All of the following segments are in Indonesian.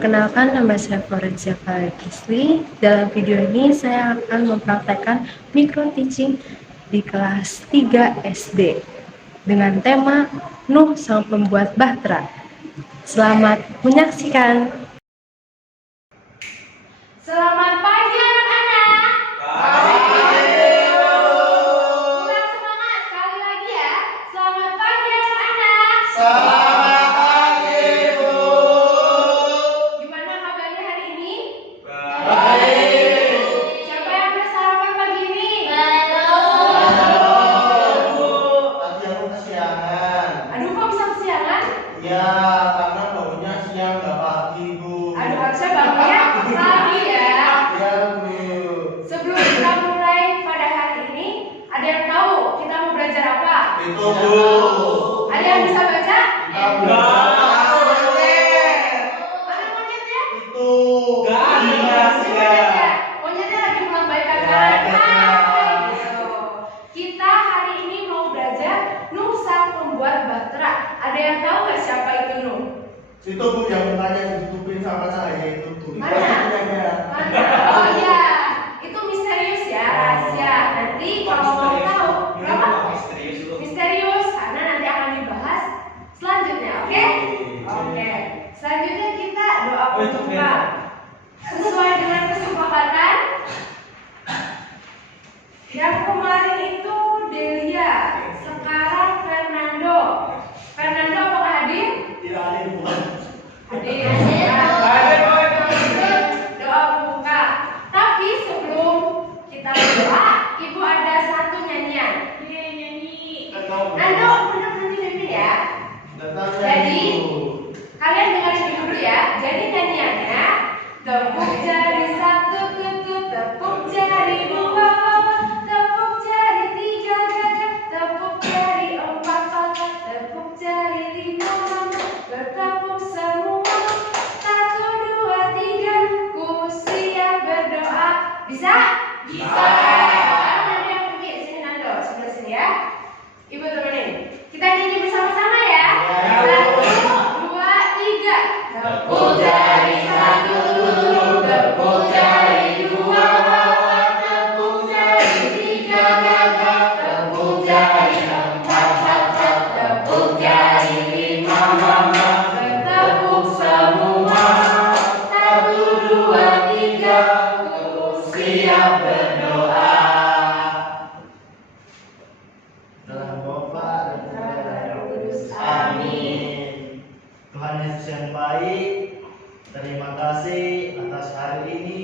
Perkenalkan, nama saya Florencia Kisli. Dalam video ini saya akan mempraktekkan micro teaching di kelas 3 SD dengan tema Nuh Sang Pembuat Bahtera. Selamat menyaksikan. Selamat pagi anak-anak. Pagi. Kurang semangat sekali lagi ya. Selamat pagi anak-anak. Selamat pagi, Bu. Gimana kabarnya hari ini? Baik. Siapa yang udah sarapan pagi ini? Bu, tadi aku kesiangan. Aduh, kok bisa kesiangan? Ya, karena bangunnya siang nggak pagi, Bu. Aduh, harusnya bangunnya pagi ya. Ya, Bu. Sebelum kita mulai pada hari ini, ada yang tahu kita mau belajar apa? Itu, Bu. Ada yang bisa baca? Kita belajar. Mana monyetnya? Itu. Monyetnya lagi pulang baik kan? Ya, ya. Kita hari ini mau belajar Nuh Sang Pembuat Bahtera. Ada yang tahu nggak siapa itu Nuh? Itu, Bu, yang mukanya ditutupin sama cahaya itu, Bu. Mana? Mana? Oh iya, itu misterius ya, rahasia. Nanti kalau mau tahu, berapa? Misterius, karena nanti akan dibahas selanjutnya, oke? Oke. Selanjutnya kita doa pembuka. Sesuai dengan kesepakatan yang kemarin itu Delia, sekarang Fernando. Fernando apakah hadir? Tidak ada, Bu. Hadir. Doa pembuka. Tapi sebelum kita berdoa, Ibu ada satu nyanyian. Nando, benar nanti ya. Jadi, kalian dengerin dulu ya. Jadi nyanyiannya, tepuk jari satu tutut, tepuk jari dua, tepuk jari tiga gajah, tepuk jari empat kakak, tepuk jari lima mama, bertepuk semua. Satu, dua, tiga, ku siap berdoa. Bisa? Bisa. Sekarang Nando yang pimpin. Sini Nando, sebelah sini ya. Ibu temenin. Kita nyanyi bersama-sama ya. Satu, dua, tiga. Tepuk jari satu, tepuk jari dua, tepuk jari tiga gagak, tepuk jari empat kakak, tepuk jari lima mama, bertepuk semua. Satu, dua, tiga, ku siap berdoa. Dalam Bapa dan Putra dan Roh Kudus. Amin. Tuhan Yesus yang baik, terima kasih atas hari ini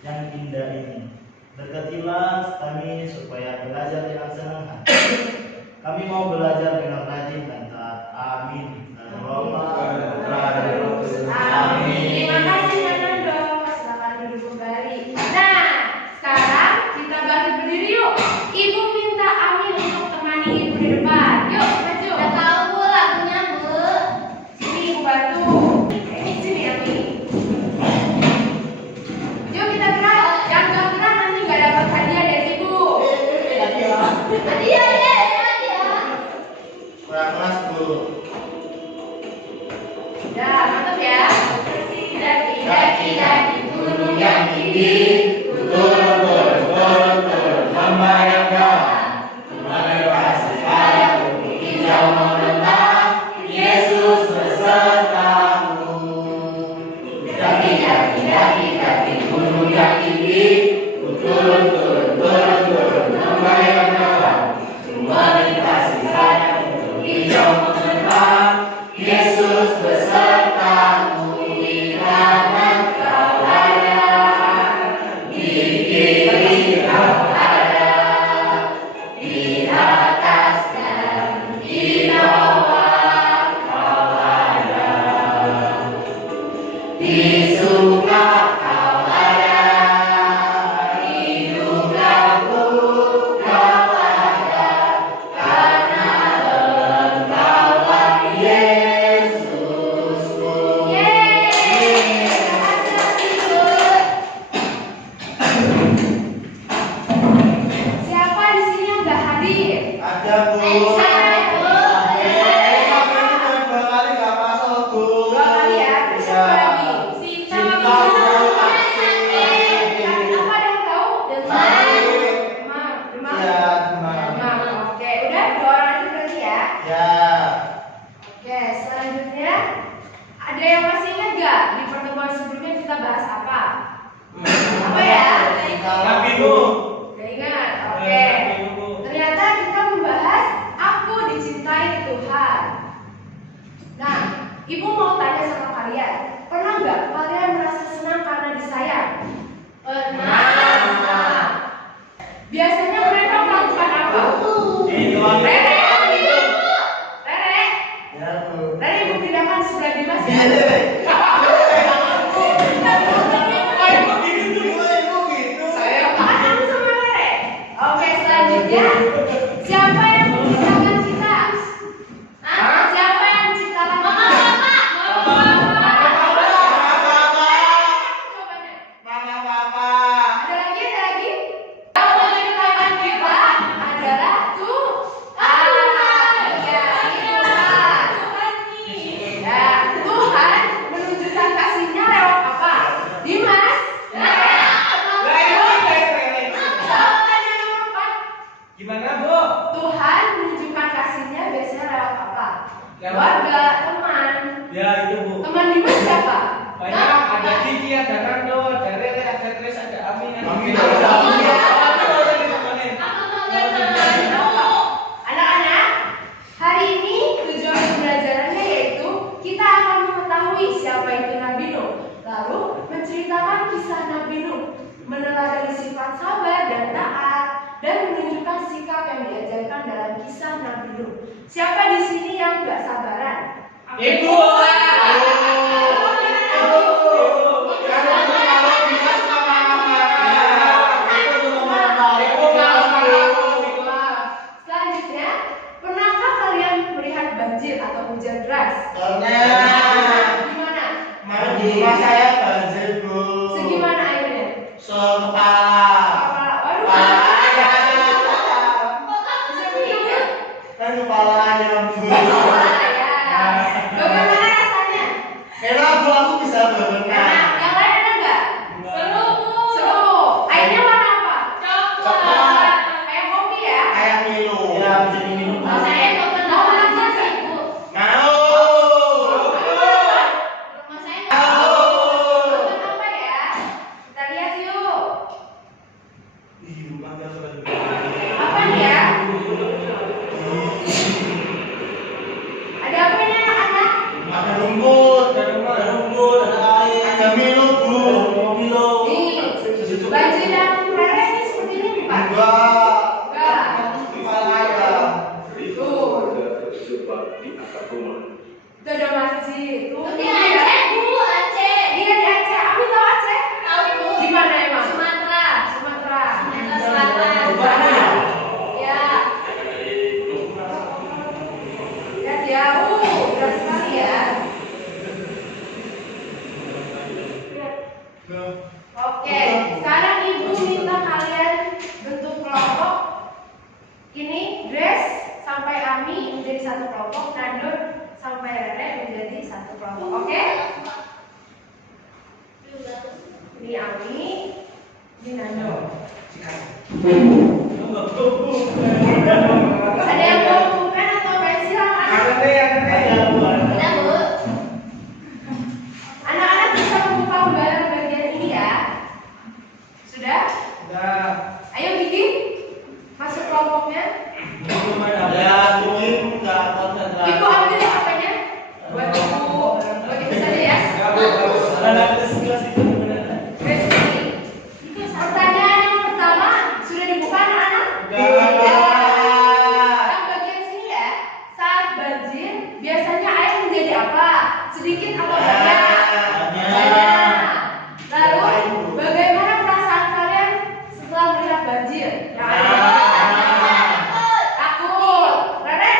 yang indah ini. Berkatilah kami supaya belajar dengan senang hati. Kami mau belajar dengan rajin dan taat. Amin. Dalam Bapa dan Putra dan Roh Kudus. Amin. Terima kasih Nando. Silakan duduk kembali. Nah, sekarang kita bantu berdiri yuk. Ibu minta Amin untuk temani ibu di depan. Yuk, maju. Udah tahu Bu lagunya Bu. Sini ibu bantu. Ini sini Amin. Yuk kita gerak. Yang gak gerak nanti gak dapat hadiah dari ibu. Hadiah ya, hadiah. Kurang keras, Bu. Udah, mantap ya. Daki-daki gunung yang tinggi, Turun, membayang kawan. Melewati padang bukit hijau membentang. Yesus besertamu. Daki gunung yang tinggi. Turun, membayang kawan. Melintasi padang bukit hijau membentang. Yesus besertamu. Di kanan kau ada, di kiri kau ada, di atas dan di bawah kau ada, di suka kau ada, di dukaku kau ada, karena engkaulah Yesusku. Yeay, terima kasih Ibu. Ibu mau tanya sama kalian, pernah nggak kalian merasa senang karena disayang? Pernah. Biasanya mereka melakukan apa? Rere, Rere, Ya, Bu. Rere ibu pindahkan sebelah Dimas ya. Iya, deh. Apaan kamu sama Rere? Oke, selanjutnya siapa yang menciptakan kita? Siapa yang menciptakan kita? Jawabannya. Ada lagi, ada lagi. Yang menciptakan kita adalah Tuhan. Ya, Tuhan. Ya, Tuhan menunjukkan kasihnya lewat apa? Dimas? Jawabannya nomor 4. Gimana, Bu? Tuhan menunjukkan kasihnya biasanya lewat apa? Lewat. Keluarga, teman. Ya, itu, Bu. Teman Dimas siapa? Banyak, ada Kiki, ada Nando, ada Rere, ada Tris, ada Amin, ada Amin. Ada Amin. Ada ditemenin. Anak-anak, hari ini tujuan pembelajarannya yaitu kita akan mengetahui siapa itu Nabi Nuh, lalu menceritakan kisah Nabi Nuh, meneladani sifat sabar dan taat, dan menunjukkan sikap yang diajarkan dalam kisah Nabi Nuh. Siapa di sini yang nggak sabaran? Ibu. Selanjutnya, pernahkah kalian melihat banjir atau hujan deras? Pernah. Gimana? Di rumah saya banjir, Bu. Segimana airnya? Sekepala. Bisa minum ya? Kan kepalanya, Bu. Bagaimana rasanya? Enak, Bu, aku bisa berenang. Yang lain ada nggak? Seru. Airnya warna apa? Coklat. Kayak kopi ya? Kayak minum. Ya, bisa diminum. Mau belajar nggak? Mau. Nonton apa ya? Kita lihat yuk. Di rumah dia sudah Apa nih ya? Ada apa ini anak-anak? ada rumput, ada rumput, ada air, ada minum, Bu. Mau minum. Nih, baju yang Rere ini seperti ini bukan? Enggak. Enggak. Kepala ayam. Tuh. Itu ada masjid. Tuh. Iya di Aceh. Aku tahu Aceh. Di mana emang? Sumatera. Ya. Lihat ya. Berat sekali ya. Oke, sekarang ibu minta kalian bentuk kelompok. Ini Grace sampai Ami menjadi satu kelompok, Nando sampai Rere menjadi satu kelompok. Oke? Ini Ami, ini Nando. Ada yang mau pulpen atau pensil anak-anak? Ada, Bu. Anak-anak bisa membuka lembaran bagian ini ya. Sudah? Ayo bikin. Masuk kelompoknya. Ya, mungkin enggak konsen. Ibu ambil ya apanya? Buat ibu saja ya. Pertanyaan yang pertama sudah dibuka anak-anak? Yang bagian sini ya. Saat banjir biasanya air menjadi apa? Sedikit atau banyak? Banyak. Lalu bagaimana perasaan kalian setelah melihat banjir? Takut. Rere?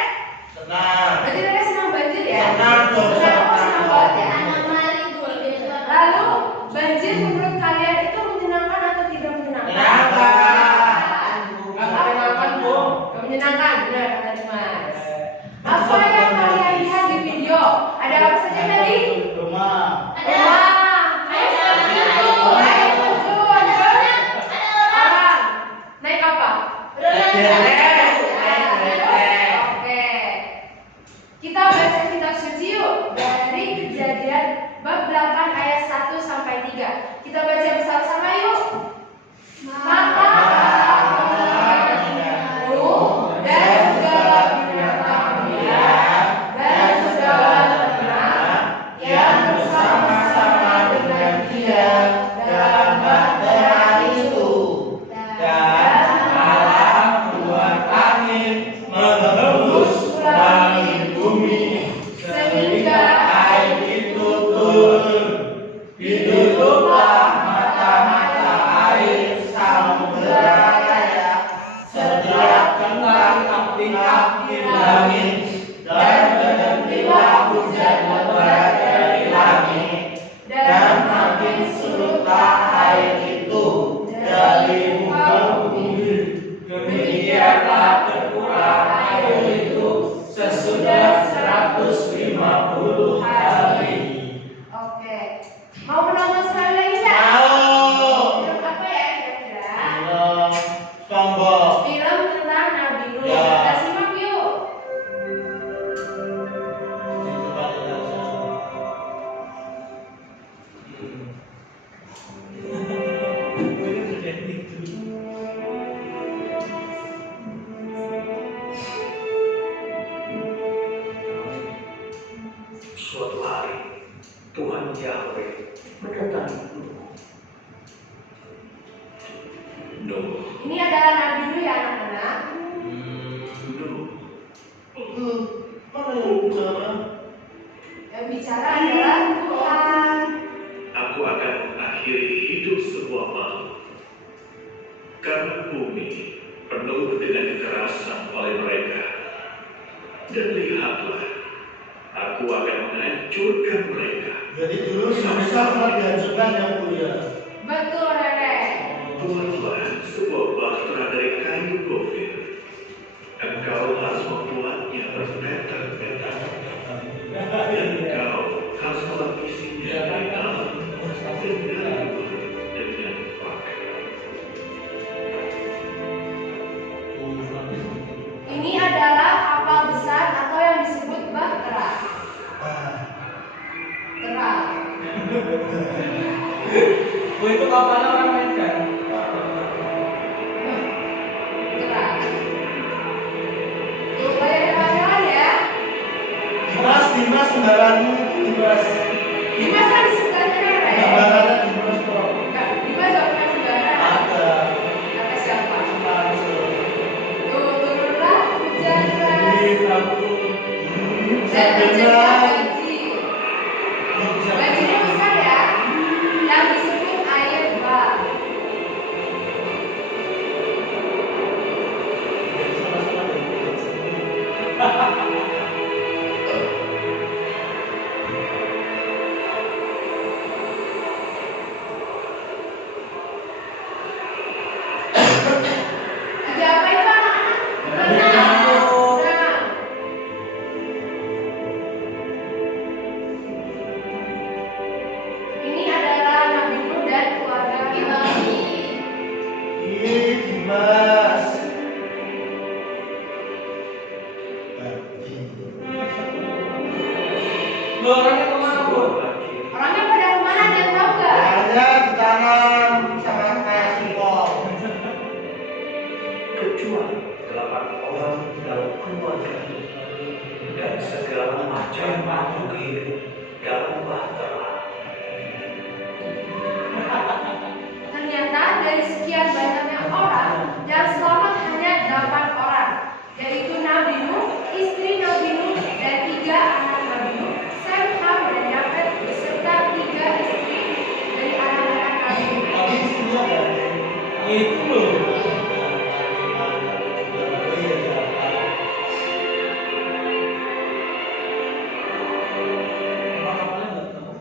Berarti Rere senang banjir ya? Senang dong. Senang banget ya? Lalu banjir menurut kalian itu menyenangkan atau tidak menyenangkan? Gak menyenangkan, benar kata Dimas. Apa yang kalian lihat di video? Ada apa saja tadi? Rumah. Rumah. Air terjun. Orang. Naik apa? Oke. Kita baca kitab suci yuk dari Kejadian bab 8 ayat 1 sampai 3. Kita baca bersama-sama yuk. Maka dan segala binatang liar dan segala ternak Dan alam buat angin menembus langit bumi sehingga air itu turun. Hiduplah mata-mata air samudera raya, setiap tengah api-api langit, dan berhentilah hujan lebat dari langit, dan makin surutlah air itu dari muka bumi. Demikianlah berkurang air itu sesudah 150 hari. Oke. Mau menonton sekali lagi nggak? Mau. Film apa ya kira-kira? Film SpongeBob. Film tentang Nabi Nuh. Ya. Kita simak yuk. Coba dijelaskan. Suatu hari, Tuhan Yahweh mendatangi Nuh. Ini adalah Nabi Nuh ya anak-anak. Nuh, Mana yang bicara? Yang bicara adalah Tuhan. aku akan mengakhiri hidup sebuah makhluk. Karena bumi penuh dengan kekerasan oleh mereka. Dan lihatlah, aku akan menghancurkan mereka. Jadi dulu sebesar telah dihancurkan yang mulia. Betul, Rere. Buatlah sebuah bahtera dari kayu gofir. Engkau harus membuatnya berpetak-petak. Dan engkau harus melapisinya dari dalam dengan pakai. Ini adalah kapal besar atau yang disebut bahtera. Tera. Oh, itu kapalnya orang Medan. Tera. Tuh, bayar kawan ya. Dimas, kendaraanmu Dimas. Dimas kan di sebelahnya Rere. Gambarannya Dimas kok. Enggak, Dimas gak punya saudara. Ada. Kata siapa? Langsung. Tuh, turunlah hujan deras. Dan Sampai terjadilah banjir. Banjirnya besar ya, yang disebut air bah. Ada apa itu anak-anak? Renang. Ini adalah Nabi Nuh dan keluarga Ibrahim. Ih, Dimas. Lo orangnya kemana, Bu? Orangnya pada kemana dan tahu nggak? Hanya ditanam sama kayak singkong. Kecuali 8 orang dalam keluarga dan segala macam makhluk hidup dalam bahtera. Ternyata dari sekian banyaknya orang yang selamat hanya 8 orang, yaitu Nabi Nuh, istri Nabi Nuh, dan 3 anak Nabi Nuh, Sem, Ham, dan Yafet, beserta 3 istri dari anak-anak Nabi Nuh. Tapi istrinya ada. Itu loh. Kapalnya nggak tahu.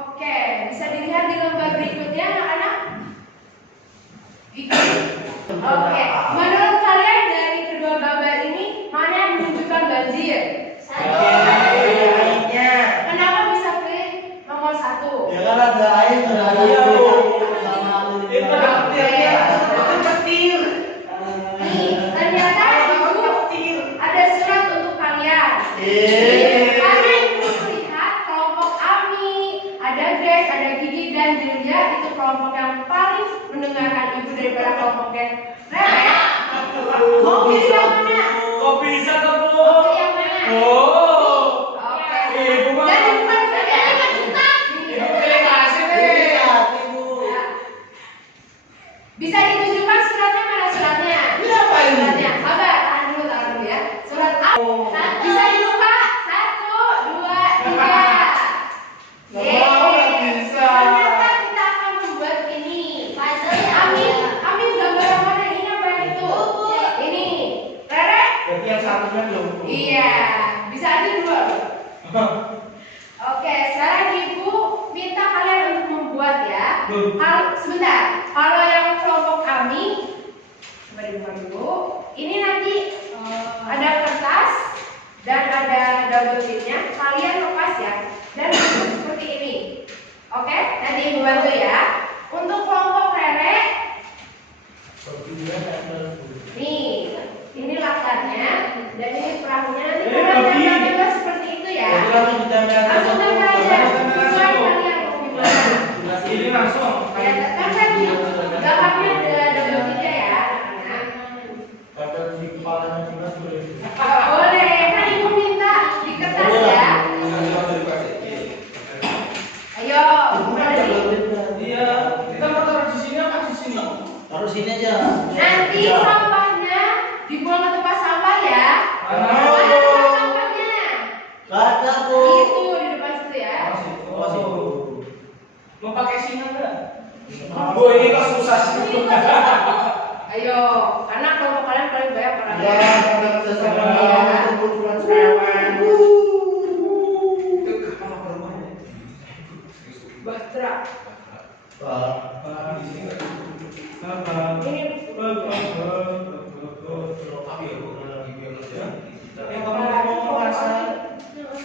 Oke, bisa dilihat di lembar berikutnya anak-anak. Oke, menurut kalian dari kedua gambar ini mana yang menunjukkan banjir? Airnya. Kenapa bisa pilih nomor 1? Ya kan ada air, ada Iya, Bu. sama Itu ada petirnya. Itu petir. Nih, ternyata itu ada surat untuk kalian. Eh. Karena ibu melihat kelompok Ami, ada Grace, ada Gigi, dan Julia itu kelompok yang paling mendengarkan ibu daripada kelompok yang Rere. Mau pilih yang mana? Kok bisa tuh, Bu? Mau pilih yang mana? Oh. Oke. Ibu mah. Jadi bukan ya? Ibu pilih kasih deh. Bisa ditunjukkan suratnya mana? yang satunya belum. Iya, bisa aja dua loh. Oke, sekarang ibu minta kalian untuk membuat ya. Sebentar, kalau yang kelompok kami, coba dibuka dulu. Ini nanti ada kertas dan ada double sheetnya. Kalian lepas ya dan bentuk seperti ini. Oke, nanti ibu bantu ya. Untuk kelompok Rere, nih, ini latarnya dan ini perahunya. Nanti kalian bebas seperti itu ya. Langsung tempel aja. Sesuai kalian mau gimana. Ini langsung. Ya, kan tadi gambarnya ada double sheetnya ya, anak-anak. Tempel di kepalanya Dimas boleh. Boleh, kan ibu minta di kertas ya. Ayo, mulai. Iya, kita mau taruh di sini apa di sini? Taruh sini aja. Nanti sampahnya dibuang ke tempat sampah ya. Mana? Mana tempat sampahnya? Ada Bu. Itu di depan situ ya. Oh, mau pakai singa enggak? Bu, ini kok susah sih. Ayo, karena kelompok kalian paling banyak orang. Ya, ada kerjasama Ya. kumpulan cewek. Itu kapal perempuan. Bahtera. Wah, Di sini enggak? Ini Yang kamu mau merasa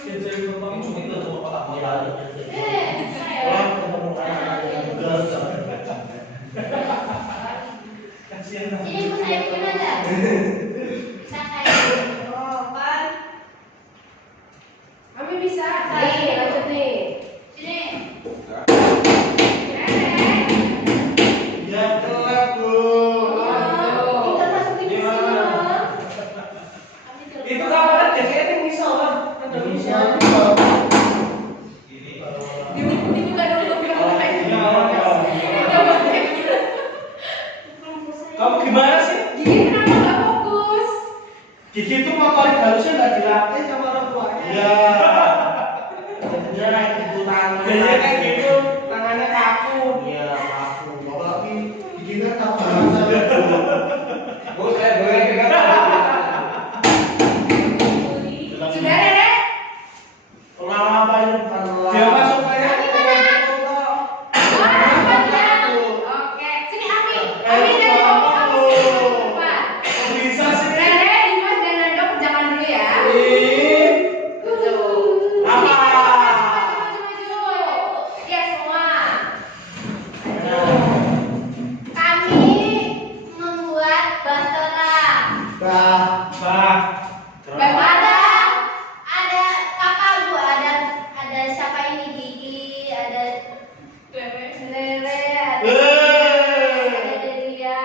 jadi potong cumi itu tuh apa kamu ya? Wah, ketemu anak yang juga. Kasihan. Ini ibu saya bikin aja. Bisa kayak oh, kan. Kami bisa. Nih, lanjut nih. sini. Ya, telat Bu. Kita masukin di sini loh. Itu kamarnya biasanya misal kan? Ada misal. Dibuka dulu bilang kayak gini. Kamu gimana sih? Gigi kenapa nggak fokus? Gigi itu motorik harusnya nggak dilatih sama orang tuanya. Ya. Jadinya naik ibu tangan. Biasanya kayak gitu, tangannya kaku. Iya, aku. Apalagi giginya tak banget saya. Bu, saya boleh pegang. Sudah, Rere? Lama apa ini bukan lama. Dia masuk kayak Wah, cepat ya. Oke, sini Ami. Ami dari kelompok kamu sini ke depan. bisa sih. Rere, Dimas dan Nando kerjakan dulu ya. Ih, Tuh. Apa? Maju. Ya semua. Maju. Kami membuat bahtera. Bah. bah. Ada kakak Bu, ada siapa ini Gigi, ada Rere, ada Delia.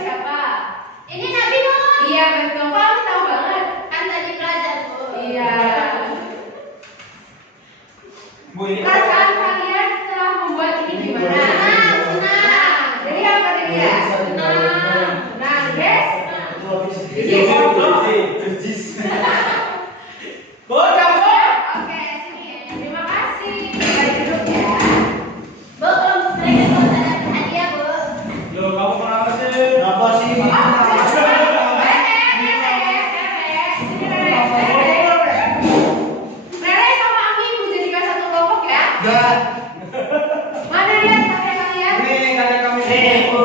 Siapa? Ini Nabi dong. Iya betul. Kamu tahu banget. Kan tadi belajar Bu. Iya. Bu, ini Perasaan kalian setelah membuat ini gimana? Senang. Jadi apa tadi ya? Senang. Senang, guys. Itu habis Jadi Berjis. Bu, cabut. oke, sini. Terima kasih. Balik duduk ya. Bu, kalau mereka mau ada hadiah Bu. Loh, kamu kenapa sih? Kenapa sih? Rere sama Ami ibu jadikan satu kelompok ya. Dan Mana lihat kakek kalian? Nih, kakek kami. nih Bu.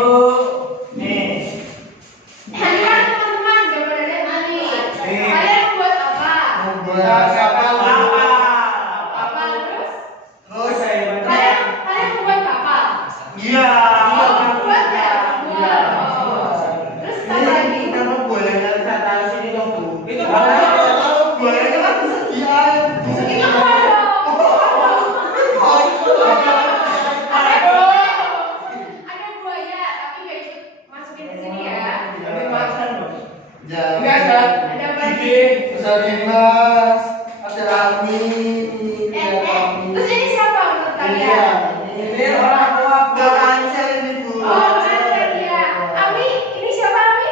Nih. Kalian teman-teman gambar Rere Ami. Nih. Kalian membuat apa? Membuat Siapa? Apa terus? Terus Kalian membuat apa? iya. Membuat ya? Iya. Terus apa lagi? Kenapa buayanya saya taruh sini dong Bu? Itu Karena buaya. saya tahu buayanya kan kesediaan. Itu ada buaya tapi nggak ikut masukin ke sini ya. Nanti makan, Bu. Ya. Ini ada Ada apa lagi? gigi. Terus ada Dimas, ada Ami, ada Ami. Terus ini siapa menurut Iya. kalian? Ini orang tua Gak lancar ini Bu. Oh, ada dia. Ami, ini siapa Ami?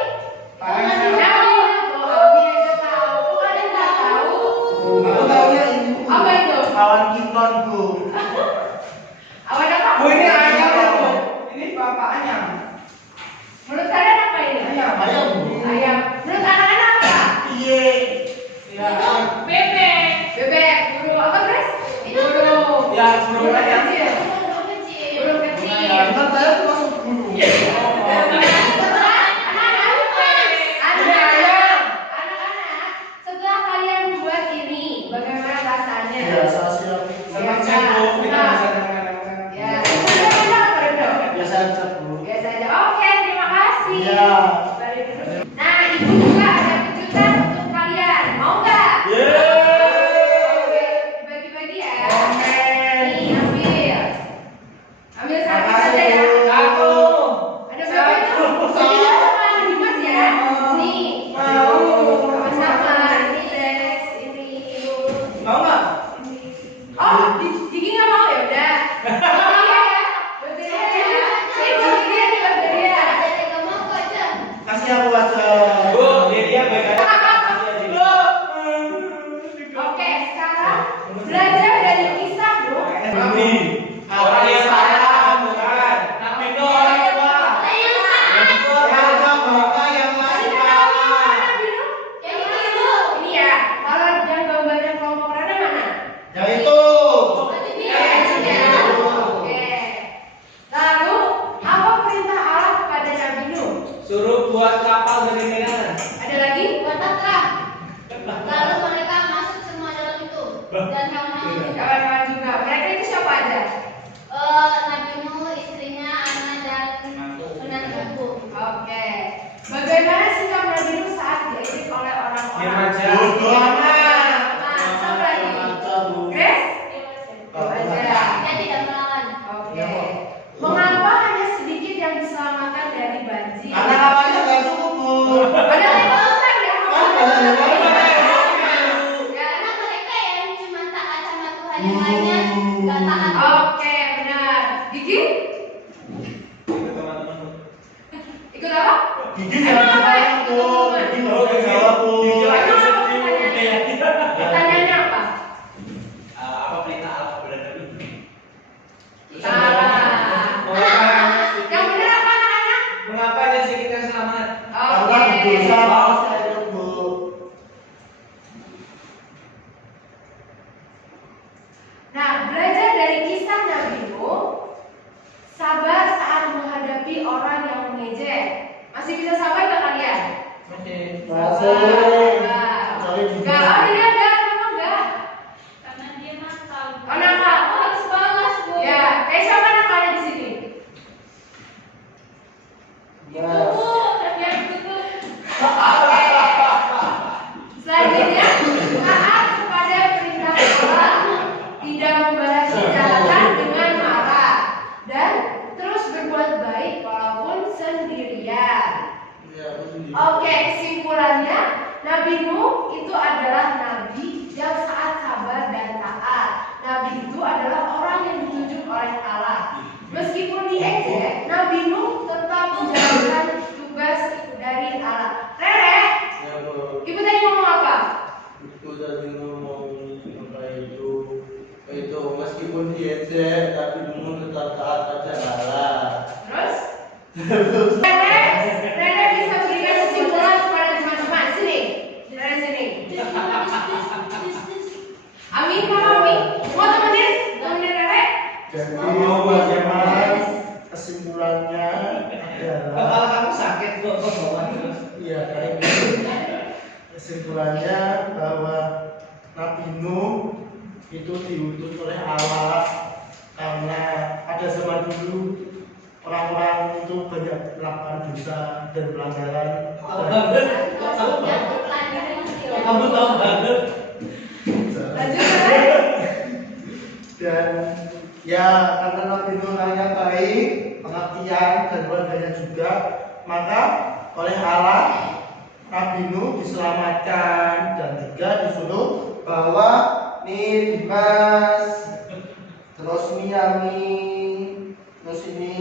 Paling Ami. Oh, Ami aja tahu. Kok kalian nggak tahu? Aku tahunya ini Bu. Apa itu? Kawan Kiton Bu. Awan apa? Bu, ini ayam ya, Bu. Ini bapaknya. Menurut kalian apa ini? Ayam. Ayam Bu. Ya, belum Belum ada. kecil. Belum kecil. Belum kecil. Kan saya tuh masuk guru. Anak-anak, setelah kalian membuat ini, bagaimana rasanya? Biasa sih aku. Senang sih Bu, kita bisa dengar-dengar. Ya, benar-benar benar. Biasa aja Bu. Biasa aja. Oke, terima kasih. Iya. Balik dulu. Nah, ibu juga ada kejutan untuk kalian. Mau nggak? Oke, bagi-bagi ya. Oke. Nih, ambil. Ambil satu Makasih, saja ya. Bu. Satu. Ada berapa itu? Bagi sama Dimas ya. Nih. Mau. Sama-sama. Ini Des, ini. Mau nggak? Oh, Diki nggak mau ya udah. Iya ya. Buat dia ya. Ini buat dia nih, buat dia. Jadi nggak mau kok aja. Kasih aku aja. Bu, dia baik aja. Oke, sekarang belajar dari kisah Bu. Nabi. Orang yang salah, bukan. Nabi itu orang tua. Ada bapak yang masih kalah. Yang itu. Ini ya, kalau yang gambarnya kelompok rada mana? Yang itu. Oke. Lalu, apa perintah Allah kepada Nabi Nuh? Suruh buat kapal dari negara. Ada lagi? Buatlah. Lalu mereka masuk semua dalam itu. Dan hewan-hewan juga. Kawan-kawan juga. Mereka itu siapa aja? Nabi Nuh, istrinya, anak dan menantuku. Oke. Bagaimana sikap Nabi Nuh saat diejek oleh Diam orang-orang? aja. Bodoh amat. Nah, siapa lagi? Aja Bu. Grace? Oh, Aja. Dia tidak melawan. Oke. Mengapa hanya sedikit yang diselamatkan dari banjir? Karena kapalnya nggak cukup Bu. Ada lepasan ya? Kan banyak yang Karena mereka yang cuma taat sama Tuhan yang lainnya nggak taat. Oke, benar. Gigi? Teman-teman. Ikut apa? Gigi jangan jawab Bu. Gigi nggak usah jawab Bu. Emang apa pertanyaannya? Pertanyaannya apa? Apa perintah Allah kepada Nabi? Salah. Yang benar apa anak-anak? Mengapa ada sedikit yang selamat? Karena berdosa pasti ada Bu. Nah, belajar dari kisah Nabi Nuh, sabar saat menghadapi orang yang mengejek. Masih bisa sabar nggak kalian? Masih. Masih. Sabar. Kecuali Nggak, oh dia enggak, kenapa enggak? Karena dia nakal. Oh nakal. Harus balas, Bu. Ya, kayak siapa nakalnya di sini? Ya. Bu, yang betul. Oke. Selanjutnya, taat kepada perintah Allah, tidak membalas kejahatan dengan marah, dan terus berbuat baik walaupun sendirian. Ya, aku sendiri. Oke, kesimpulannya, Nabi Nuh itu adalah nabi yang sangat sabar dan taat. Nabi itu adalah orang yang ditunjuk oleh Allah. Meskipun diejek, Nabi Nuh tetap menjalankan tugas dari Allah. Rere, Ya Bu. ibu tadi ngomong apa? Itu tadi ngomong apa itu meskipun diejek tapi Nuh tetap taat pada Allah. Terus? Rere bisa berikan kesimpulan kepada teman-teman. Sini, Rere sini. Ami, mau Ami? Mau temenin? Temenin Rere? Jadi bagaimana kesimpulannya Kepala adalah kamu sakit kok bawaan terus. ya kayak gitu. Kesimpulannya bahwa Nabi Nuh itu diutus oleh Allah karena pada zaman dulu orang-orang itu banyak melakukan dosa dan pelanggaran. Kamu tahu banget. Lanjut Rere. Dan ya karena Nabi Nuh orangnya baik, pengertian dan keluarganya juga, maka oleh Allah Nabi Nuh diselamatkan dan juga disuruh bahwa nih Dimas, terus Miami, terus ini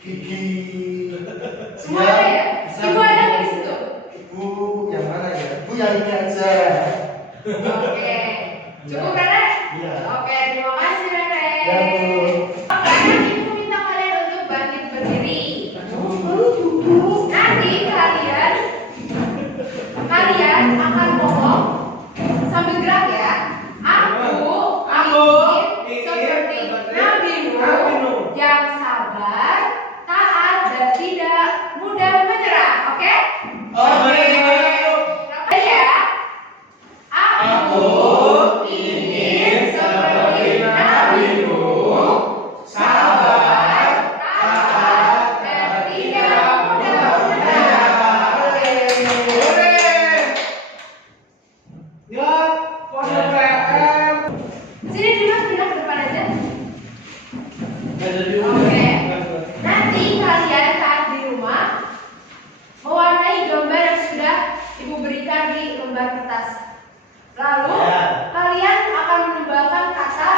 Gigi, Semua ada ya? Ibu ada nggak di situ? Ibu yang mana ya? Ibu yang ini aja. Oke. Cukup Rere? Iya. Oke, terima kasih Rere. Ya Bu. Sekarang ibu minta kalian untuk bangkit berdiri. Nanti kalian akan ngomong sambil gerak ya. Aku Aku ingin Lalu Ya. kalian akan menambahkan kata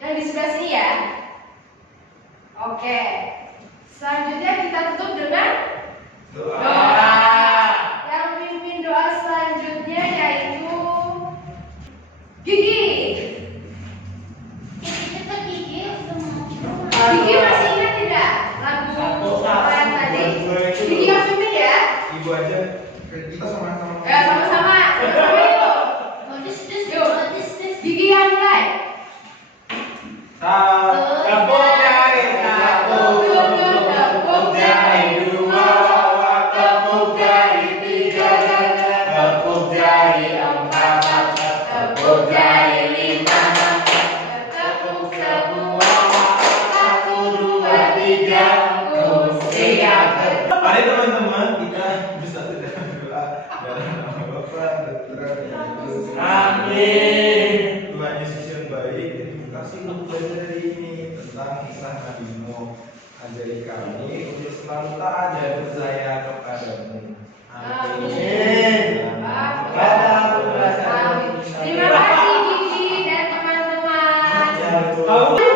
yang di sebelah sini ya. Oke. Selanjutnya kita tutup dengan doa. Yang pimpin doa selanjutnya yaitu Gigi. Kita gigi udah mau Gigi masih ingat tidak lagu yang tadi? Gigi yang pimpin ya. Ibu aja. Kita sama-sama. Ya sama-sama. Sama-sama itu. Yuk. Gigi yang mulai. Tepuk jari satu, tepuk jari dua, tepuk jari tiga, tepuk jari empat, tepuk jari lima, tepuk sepuluh, satu dua tiga, siap. Mari teman-teman kita bisa sudah berdoa dalam nama Bapa dan Putra dan Roh Kudus. Amin. Tuhan Yesus yang baik, terima kasih untuk belajar hari ini tentang kisah Nabi Nuh. Ajari kami untuk selalu taat dan percaya kepadamu. Amin. Amin. Terima kasih Gigi dan teman-teman. Amin.